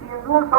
300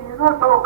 300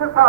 300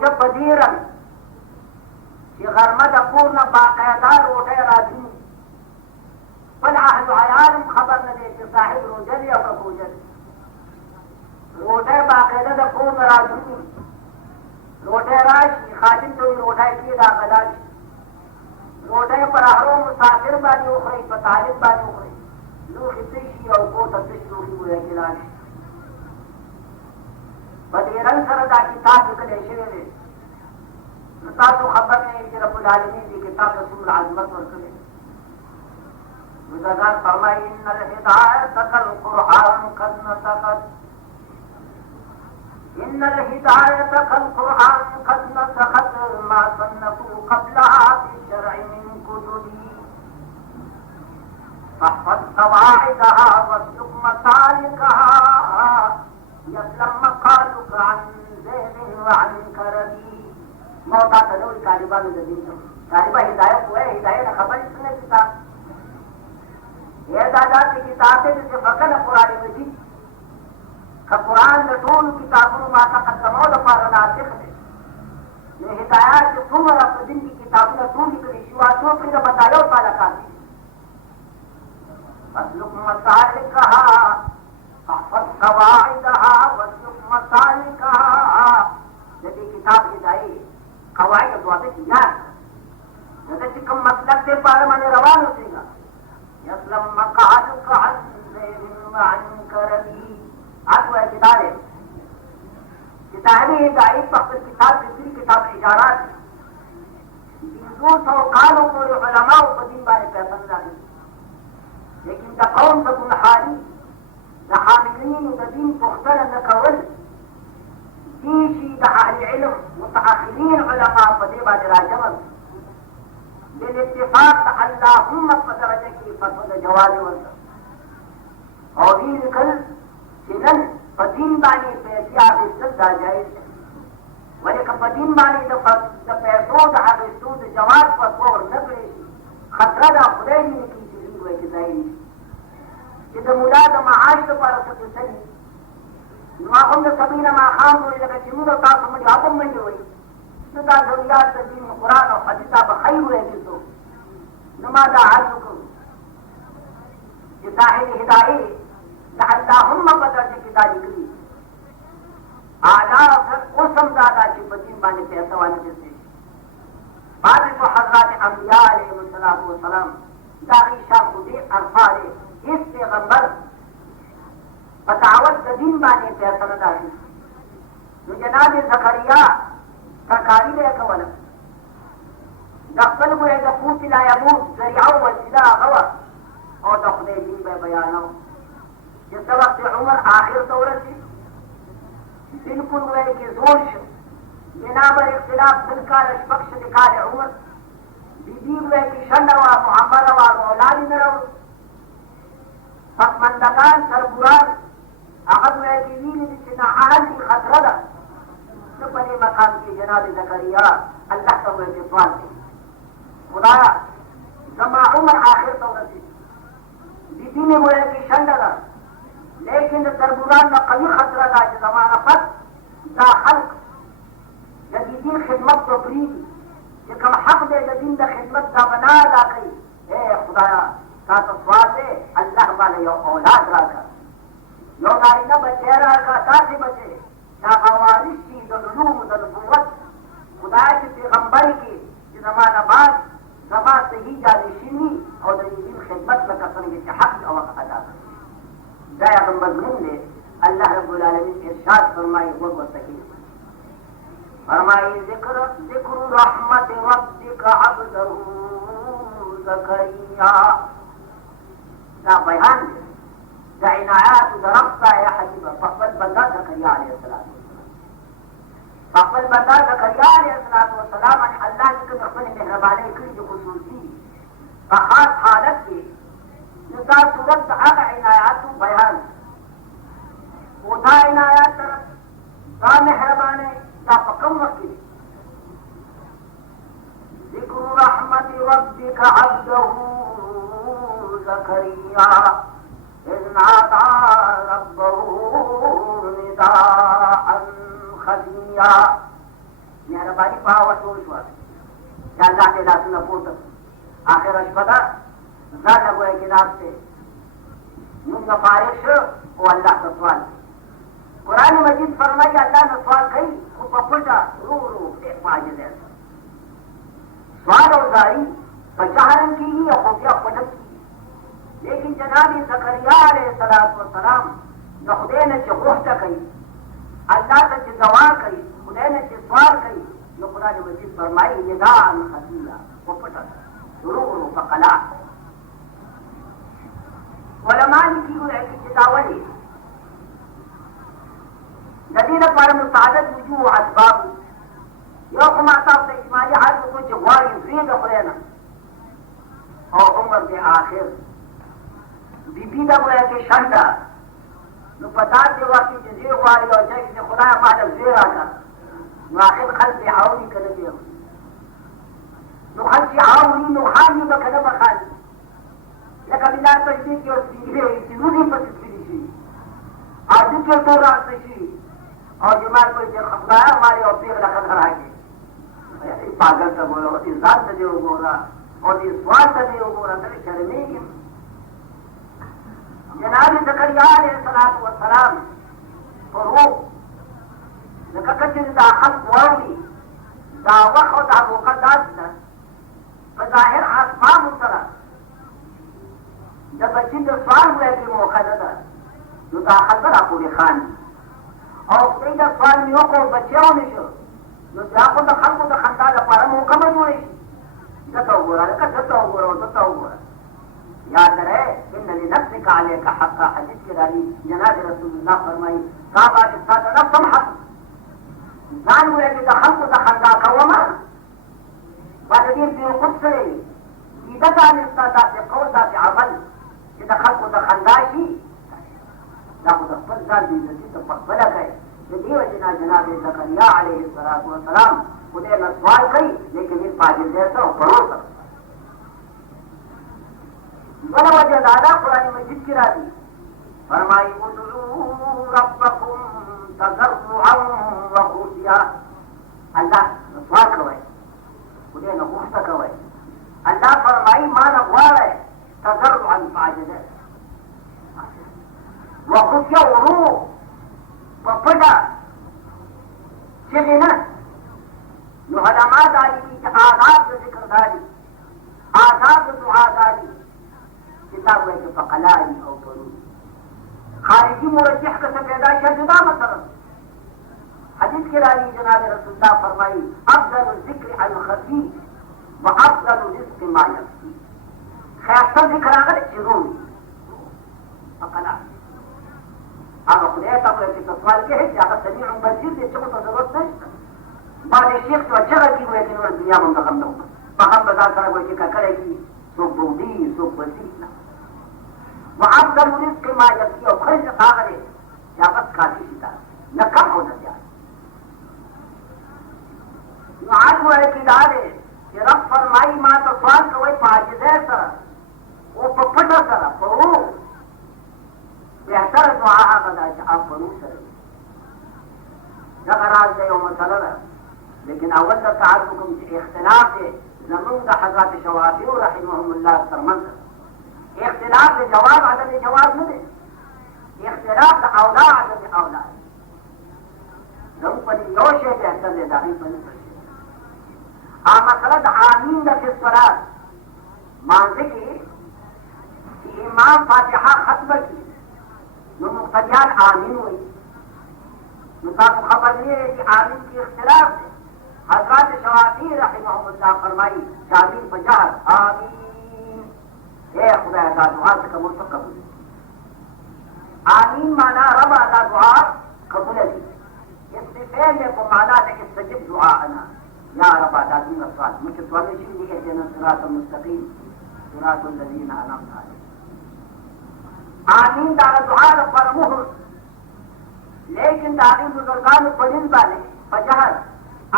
روجه په دې رنګ چې غرمه د کور نه باقاعده روټۍ راځي بل اهل عیال خبر نه دی چې صاحب روجه دی او که بوجه دی روټۍ باقاعده د کور نه راځي روټۍ راشي خادم ته وایي روټۍ کېږده غلا شي روټۍ پر هرو مسافر باندې وخورئ په طالب باندې وخورئ لوښي تش شي او کور ته تش لوښي وویل کې لاړ شي په دې رنګ سره دا کتاب لیکلی شوی دی نو تاسو خبر نه یې چې رب العالمین دې کتاب ته څومره عظمت ورکړی بزرگان فرمایي ان الهدایت کالقرآن قد نطقت ان الهدایت کالقرآن قد نطقت ما صنفوا قبلها في الشرع من كتب فاحفظ قواعدها واسلك مسالكها يسلم مقالك عن زيغ وعن كربي موتا تلوي طالبانو د دین طالبہ ہدایت ہوئے ہدایت خبر سنے کتاب یہ دادا کی کتاب ہے جسے فقط قرآن مجید کا قرآن د ټول کتابونو ما تقدمو لپاره ناسخ دی یہ ہدایات چې څومره په دین کې کتابونه ټول لیکلي شي واسو پرې د بتایو پاله کافي فاسلك مسالكها فاحفظ قواعدها واسلك مسالكها جدي كتاب هداية قواعد دوات تجار جدي كم مسلك سے پار من روان ہوسیگا يسلم مقعدك عن زير وعن كربي عدوى كتابه كتابه هداية فقط كتاب جدي كتاب اجارات بيزور سوقانو پوری علماء قدیم بارے پیسن راگی لیکن دا قوم تکن حالی دا حاملین دا دین پختن نکول دیشی دا اهل علم متأخرین علماء پدی بعد راجمل بالاتفاق دا اللہم پدرجہ کی فتو دا جواز ورد اور یہ لکل چنن پدین بانی پیسی آبستت دا جائز ہے ولیکن پدین بانی دا پیسو دا آبستو دا جواز فتو نکلیشی خطرہ دا خدای نہیں کی چیزی ہوئے کہ ظاہری چې د مولا د معاش لپاره څه پیسې نو هغه د سبینا ما خام وي لکه چې موږ تاسو موږ هم منډي وي نو دا ضرورت د دین قرآن او حدیث به خیر وي کېدو نو ما دا عرض کوم چې صاحب هدایت د اللهم په درجه کې دا لیکلي اعلی قسم دا چې په دین باندې پیسې باندې دي بعض حضرات انبیاء علیهم السلام دا عیسی خودی ارفاره اس پیغمبر بتاوت دین بانے پیسر داری نو جناب زکریا تکاری لے کولا دخل ہوئے دا پوچھ لا یموت ذریعو وسیلہ غوا اور دخلے دین بے بیانو جس وقت عمر آخر دورتی بالکل ہوئے کہ زور شو جناب اختلاف دلکار اشبکش دکار عمر بیدی ہوئے کہ شنڈوا محمد و اولادی نرو پسمندگان سربران اخذ ہوئے کہ ویلی جتنا اہل کی خطرہ دا تو بنے مقام کی جناب زکریا اللہ کا ہوئے کہ سوال دے خدایا زما عمر آخر دورتی بیدی میں ہوئے کہ شنڈگا لیکن سربران میں قوی خطرہ دا کہ زمانہ پس دا خلق جدیدین خدمت تو پریدی کہ کم حق دے جدین دا خدمت دا بنا دا کئی اے خدایا تاسو سوال دے اللہ والا یو اولاد راکا یو نارینه بچے راکا تاسې بچے دا وارث شي د علوم د نبوت خدای چې پیغمبر کې چې زمانه بعد زما صحیح جانشین وي او د دین خدمت لکه څنګه چې حق او وقت ادا کړي دا یو مضمون دی الله رب العالمین ارشاد فرمایي وګورئ فرمایي ذکر رحمت ربک عبده زکریا دا بیان دی دا عنایات دا ربطہ یا حبیبہ فقبل بندہ زکریا علیہ السلام فقبل بندہ زکریا علیہ السلام اللہ کی کم اخبر مہربانے کری جو خصوصی فخاص حالت کی ندا صورت آگا عنایات بیان وہ دا عنایات طرف دا مہربانے دا فقم وقتی ذکر رحمت ربک عبده زكريا إذ نادى ربه نداء خفيا مهرباني په هغه وخت وشوه چې الله ته لاسونه پورته آخره شپه ده ځان له ګویا کې ناست دی موږ نه فارغ شو او الله ته سوال قرآن مجید فرمایي الله نه سوال کوي خو په پټه رو رو ډېر په عاجزۍ سره سوال او زاری په جهرم کېږي او خفیه پټه کېږي لیکن جناب زکریا علیه السلام د خدای نه چې غوښته کوي الله ته چې دعا کوي خدای نه چې سوال کوي نو قرآن مجید فرمایي نداء خفیه په پټه رو رو په قلا علماء لیکي وایي چې دا ولې د دې لپاره متعدد وجوه اسباب یو خو ما تاسو ته اجمالي عرض وکړو چې غواړي زوی د خدای نه او عمر د آخر بیبي دا وایي چې شنډه نو په داسې وخت کې چې زوی غواړي او چې خدای ماته زوی راکړه نو آخر خلک یې اوري که نه دي اوري نو خلک یې اوري نو خاندي به که نه به خاندي لکه بلال په دې کې اوس سپینې وي چې نور یې پسې سپینې شي عادي کې ټول راسته شي اور جماعت کوئی جو خبر ہمارے اور پیغ رکھا کر آگے پاگل کا بولا ہوتی ذات سے دیو گورا اور یہ سوال سے دیو گورا تر شرمی کی جناب زکریا علیہ السلام پر رو لکا کچھ دا خلق واوی دا وقت و دا مقدس دا فظاہر آسمان اترا جب بچی دا سوال ہوئے کہ موقع دا نو دا خلق را پوری خانی او خدای دا سوال مې وکړو بچیانو شو نو دا خو د خلکو د خندا لپاره موقع به جوړې شي دته وګوره لکه دته وګوره او دته وګوره یاد رہے ان لنفسك عليك حقا حدیث کې راځي جناب رسول الله فرمایي تا باندې ستاسو نفس هم حق ځان وایي چې د خلکو د خندا کومه باندې دې په خود سره دې دا باندې ستاسو قول داسې عمل چې د خلکو د خندا شي دا خو د خپل ځان د عزتي ته پخپله کوي د دې وجې نه جناب زکریا علیه السلام خدای نه سوال کوي لیکن یې په عاجزۍ سره او پړو سره بله وجه دا ده قرآن مجید کې راځي فرمایي ادعوا ربکم تضرعا وخفیا الله نه سوال کوئ خدای نه غوښته کوئ الله فرمایي ما نه غواړئ تضرعا په عاجزۍ وخفیا ورو په پټه چغې نه نو علما دا لیکي چې آداب د ذکر دا دي آداب د دعا دا دي چې تا وایي چې په قلا دي او په رو خارجي مرجح که څه پیدا شي جدا مثلا حدیث کې راځي جناب رسول الله فرمایي افضل الذکر الخفي وافضل رزق ما يكفي ښایسته ذکر هغه دی چې رو وي په قلا هغه خدای ته وایي چې په سوال کې هېڅ هغه سمیع بصیر دی چې ورته ضرورت نشته بعد شیخ ته چغه کي وایي چې نور دنیا هم دغه نه وکړه په هم به ځان سره وایي چې ککړی کي څوک بودي څوک بصیر نه وافضل رزق ما يكفي او ښه رزق هغه دی چې هغه کافي شي تا نه کم او نه زیات نو عاد وایي چې دا دی چې رب فرمایي ما ته سوال کوئ په عاجزۍ سره او په پټه سره په رو بهتر دعا هغه ده چې آپ پرو سره دغه راز دی یو مسله ده لیکن اول درته عرض وکړم چې اختلاف دی زمونږ د حضرت شوافیو رحمهم الله ترمنځ اختلاف د جواب عدم جواب نه دی اختلاف د اولا عدم اولا زمونږ په یو شی بهتر دی د هغې په نه مسله د آمین د فی الصلات مانځه کې چې امام فاتحه ختمه کړي نو مقتدیان آمین ہوئی نو تاسو خبر نہیں ہے کہ آمین کی اختلاف ہے حضرات شوافی رحمهم اللہ فرمائی کہ آمین بجہر آمین اے خدا دا دعا سے قبول تو قبول آمین مانا رب دا دعا قبول ہے استفعال ہے کو مانا ہے استجب دعاءنا یا رب دا دین الصلاة مجھے سوال نشین دی ہے جنہ صراط المستقیم صراط الذین انعمت علیہم آمین دا دعا پر مہر لیکن داغی بزرگان پڑھن والے فجہر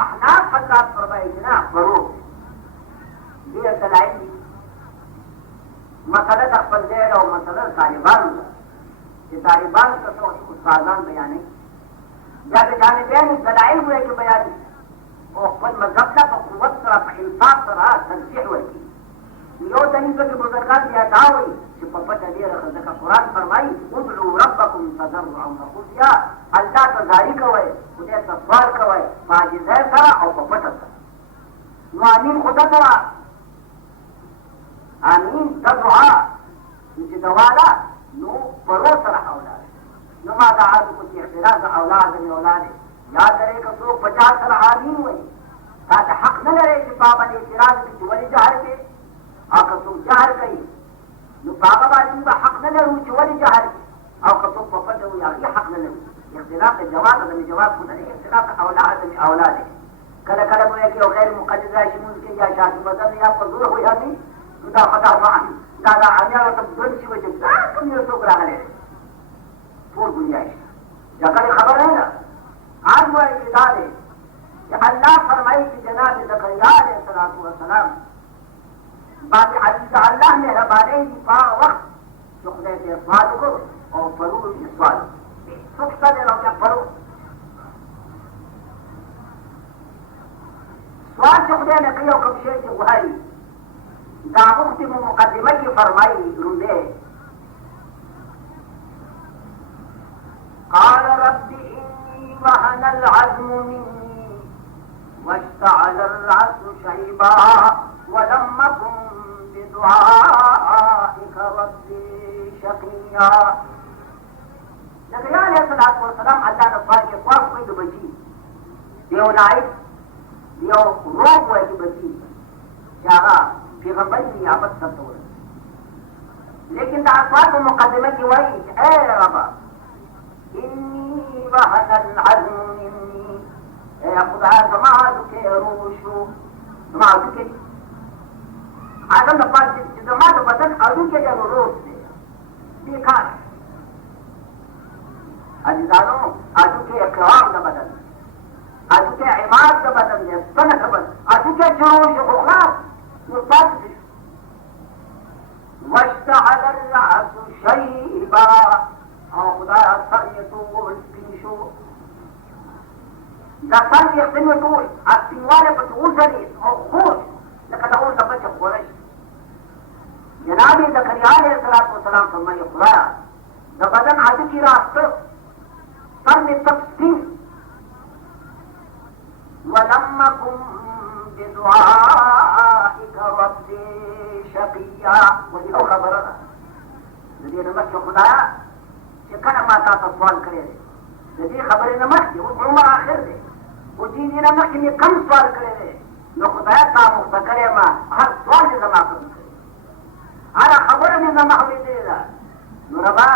احناف حضرات فرمائے جنا پرو یہ دلائل دی مسئلہ تخفل دیر اور مسئلہ طالبان یہ طالبان کا تو استادان بیانے جا کے جانے بیان دلائل ہوئے کہ بیانی او خپل مذهب ته په قوت سره په انصاف سره ترجیح ورکړي. یو دلیل پکې بزرګان بیا دا وایي چې په پټه ډېره ښه ځکه قرآن فرمایي ادعوا ربکم تضرعا وخفیا، الله ته زاري کوئ، خدای ته سوال کوئ په عاجزۍ سره او په پټه سره. نو امین خو ده دعا، امین ده دعا چې دوا ده نو پرو سره اولاد. نو ما دا عرض کو چې اختلاف د اولاد مې اولاد یاد لرئ که څوک 50 سره امین وایي تا ته حق نه لرئ چې په باندې اعتراض وکړي چې ولې جهر کوې، او که څوک جهر کوي نو په هغه باندې به حق نه لرو چې ولې جهر کوي، او که څوک په پټه وایي هغې حق نه لرو. اختلاف د جواب د مې جواب خو نه دی، اختلاف د اولاد د مې اولاد دی. کله کله مو یو غیر مقلد راشي مونځ کوي یا شاهد مذهب یا په زور وایي امین، نو دا خدا دا امیانو ته ګډ شي وایي چې دا کوم یو څوک راغلی دی ټول گنجائش جگہ خبر ہے نا. آج وہ اعتدال ہے کہ اللہ فرمائی کہ جناب زکریا علیہ السلام باقی عزیز اللہ نے ربانے کی پا وقت سخنے کے سوال کو اور فرور کے سوال سکھ سا دے رہا ہوں کیا فرو سوال سخنے نے کئی کم شیر کی گہائی دامختی میں مقدمہ کی فرمائی روندے قال رب إني وهن العزم مني واشتعل الرأس شيبا ولم أكن بدعائك رب شقيا. زكريا عليه الصلاة والسلام الله نفاق کے خواب کوئی تو بچی دیو نائب دیو روگ ہوئے کی بچی جاگا پیغمبر کی آبت سب تو لیکن دا اخوات مقدمہ کی وہی اے ربا إني وهن العزم مني خدا زمادك روشو زمادك آدم نفاق زماد بدن أدوك جن روش دے بیکار عزیزانو أدوك اقرام دا بدن أدوك عماد دا بدن دے سنة بدن أدوك جروش أخلاق نفاق دے واشتعل الرأس شيبا او خدا سر یہ طول پیشو دا سر یہ سنو طول اکتنوالے پر طول سرید او خوش لکہ دا اول سبت خورش. جنابی زکریا علیہ السلام فرمائے خدایا دا بدن عدو کی راست سر میں تفصیل وَلَمَّكُمْ بِدُعَائِكَ رَبِّ شَقِيًّا. وہی او خبرنا ندی نمک کے خدایا کله ما تا ته سوال کړی دی د دې خبرې نه مخکې اوس عمر آخر دی خو دې نه مخکې مې کم سوال کړی دی نو خدای تا مخته کړی ما هر سوال دې زما قبول کړی هره خبره مې زما اورېدلې ده نو ربا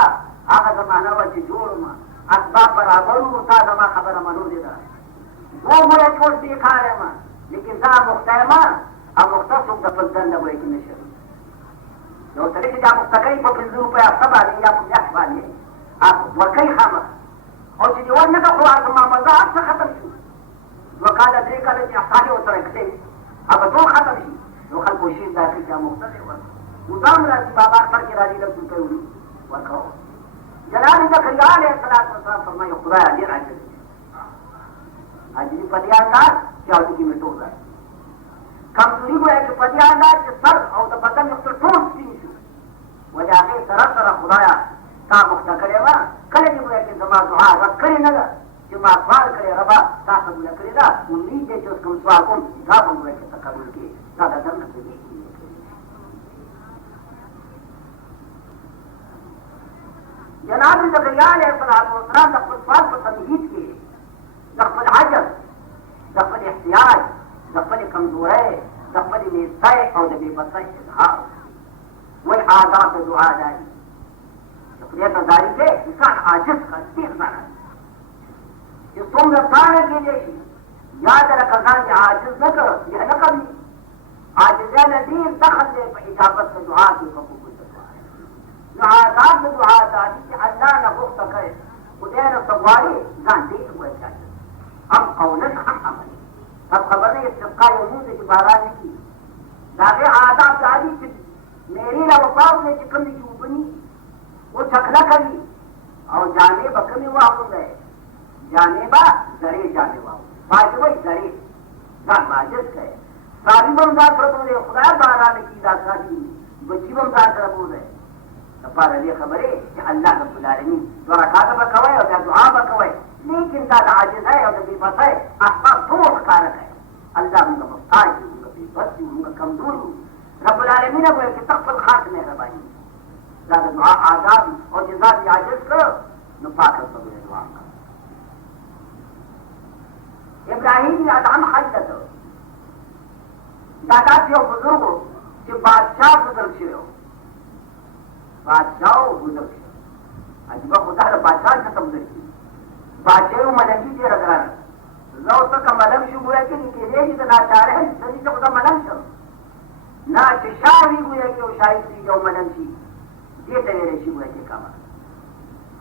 هغه زمانه وه چې جوړ ما اسباب برابر وو تا زما خبره منلې ده وګوره چې اوس بېکار یم لیکن زه مخته یم او مخته څوک د خپل دنده ویل نه شم یو سړی چې دا مخته کوي په 50 روپۍ هفته باندې یا په میاشت باندې ورکی خامه او چې دیوان نه کړو هغه ما مزاحت څه ختم شو 2 کاله 3 کاله چې احسانې ورسره کړې هغه ټول ختم شي نو خلکو شي داخل چې مختلف ورکړو مدام راځي بابا اختر کې راځي لږ څه وړي ورکړو. جناب زکریا علیه السلام فرمایي خدایا ډېر عاجز عاجزي په دې انداز چې اودو کې مې ټول راځي کمزوري وایي چې په دې انداز چې سر او د بدن نقطه ټول سپین شو وجه هغې سره خدایا تا مخته کړې وه کله دې وایي چې زما دعا رد کړې نه ده چې ما سوال کړې ربا تا قبوله کړې ده امید دی چې اوس کوم سوال کوم دا به مو وایي چې ته قبول کړې دا د درنه کوي. جناب زکریا علیه السلام د خپل سوال په تمهید کې د خپل عجز د خپل احتیاج د خپل کمزورۍ د خپل نیستۍ او د بېبسۍ اظهار وایي آداب د دعا داري خدای ته داري دی انسان عاجز کړ ډېر زړه چې څومره پاڼه کېدی شي یاد لکه ځان چې عاجز نه کړ بیا نه کوي عاجزانه ډېر دخل دی په اجابت د دعا کې په قبول د دعا نو آداب د دعا داري چې الله نه غوښته کوي خدای نه څه غواړي ځان ډېر وایي هم قولا هم عملي تب خبر نه استسقا یو لمونځ دی چې باران نه کېږي د هغې آداب داري چې میرې را وپاو دی چې کوم دی چې اوبه نه وہ چکلا کری اور جانے با کمی واؤں گئے جانے با زرے جانے واؤں واجب زرے ځان عاجز کړي ساری به ځان سره بولې خدای باران کی دا ساری بچی به ځان سره بولې لپاره دې خبرې چې الله رب العالمین دو رکعاته به کوئ او بیا دعا به کوئ لیکن دا د عاجزۍ او د بېبسۍ اسباب ټول ښکاره کړئ الله موږ محتاج یو موږ بېبس یو موږ کمزور یو رب العالمین به وایي چې ته خپل خاص مهرباني دا د دعا آداب او چې ځان یې عاجز کړ نو پاک رب به دعا کړ ابراهیم یې ادهم حج ته دا داسې یو بزرګ و چې بادشاه بزرګ شوی و بادشاه بزرګ شو عجیبه خو دا د بادشاه څه بزرګ شي بادشاه یو ملنګي ډېره ګرانه زه اوس څه ملنګ شو ګویا کې کېدی شي د ناچاره سړي څه خو زه ملنګ شم نه چې شاه وي ګویا کې یو شایست وي یو ملنګ شي دې ته ویلی شي ګویا کې کمه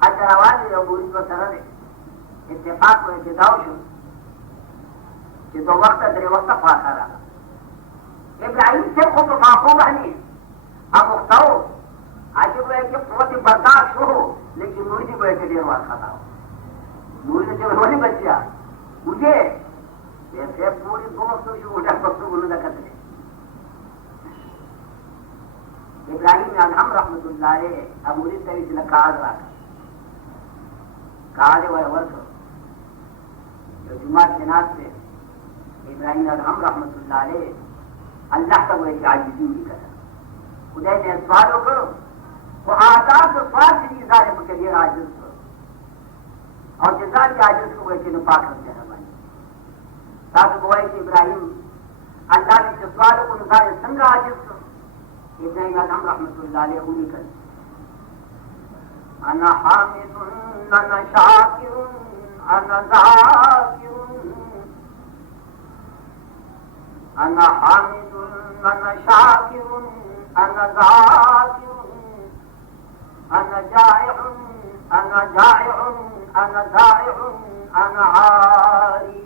هلته روان دی یو مورید ورسره دی اتفاق و ابتداء شو چې 2 وخته 3 وخته فاقه راغله ابراهیم صاحب خو په فاقو باندې اموخته و عجیب ہے کہ قوت برداشت ہو لیکن مرید بیٹھ کے دیر وارخطا ہو مرید جب ہونے بچیا مجھے ایسے پوری بہت شو اٹھا بختو گلو دا کرتے ابراہیم ادهم رحمت اللہ علیہ اب مرید تیوی چلا کار راکا کار ہے ورک جو جماعت کے ناس سے ابراہیم ادهم رحمت اللہ علیہ اللہ کا وہ ایک عاجزی نہیں کرا خدا نے سوالوں کرو وہ آداب تو سوال سے بھی ظاہر کو چلیے عاجز کو اور جزا کے عاجز کو ویسے نپاک رکھتے ہیں ہماری تاکہ گوائے کہ ابراہیم اللہ نے جو سوالوں کو نظار سنگا عاجز کو ابراہیم ادهم رحمت اللہ علیہ ہوئی کر انا حامد انا شاکر انا ذاکر انا حامد انا شاکر انا ذاکر أنا جائع أنا جائع أنا ذائع أنا عاري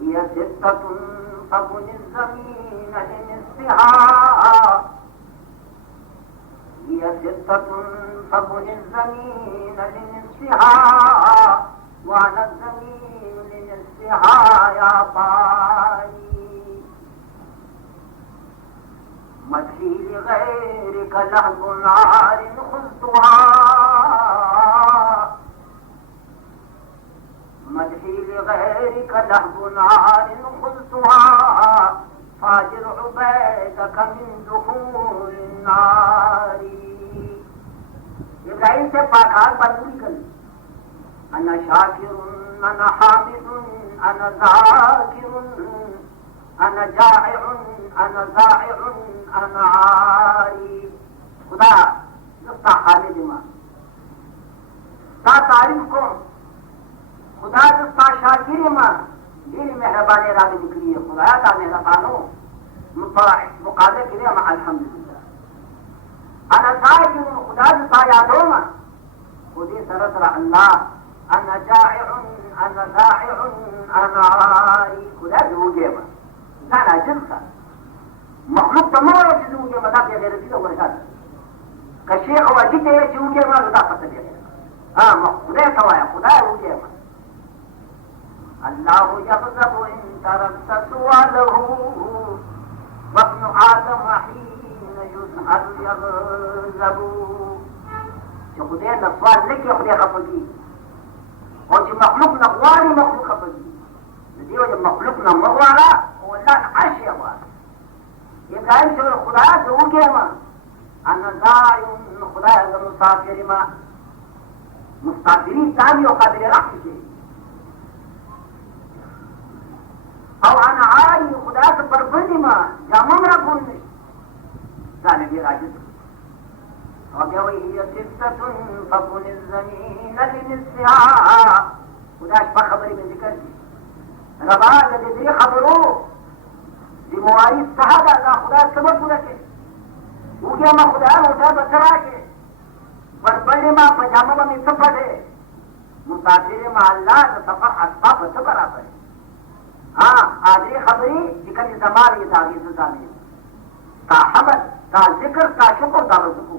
هي 6 فكن الزمين لنصفها هي 6 فكن الزمين لنصفها وأنا الزمين لنصفها يا طاري مدحي لغيرك لهب نار خذتها مدحي لغيرك لهب نار خذتها فاجر عبيدك من دخول النار ابراہیم سے پاکار بندی کر انا شاکر انا حامد انا ذاکر انا جائع انا ذائع انا عاری خدا نقطہ خالد ماں تا تعریف کو خدا نقطہ شاکر ماں دل مہربانی راہ نکلی ہے خدا تا مہربانوں مقابلے کے لیے ماں الحمدللہ انا ذائع خدا نقطہ یادوں ماں خودی سرسر اللہ انا جائع انا ذائع انا عاری خدا دوگے ماں ځان عاجز کا مخلوق ته مه وایه چې زه وږی یم دا بې غیرتي ده ورکړه که شیخ واجي ته یې چې وږی یم نو دا پته بې غیرته خدای ته وایه خدای وږی یم الله یغضب ان ترکت سؤاله وابن آدم حين يسأل يغضب چې خدای نه سوال نه کوي خدای خفه کېږي او چې مخلوق نه غواړي مخلوق خفه کېږي د دې وجه مخلوق نه مه غواړه والله عرش يا الله ابراهيم شو خدا دوجه ما انا داعي خدا المسافر ما مستافرين ثاني وقادر رحمه او انا عاري خدا بربندي ما جامم ركون ثاني دي راجل وبيوي هي 6 فكن الزمين لنصفها خدا شبه خبري بذكر ربا د دې خبرو د موارث څخه دا خدا سبب ورکړي وګیا ما خدا ودا بچرا کې وربلې ما پجامه باندې صفته مسافر ما الله د سفر اسباب څه برابر دې خبرې چې کله زماري داږي ځانې تا حمد تا ذکر تا شکر دا رزقو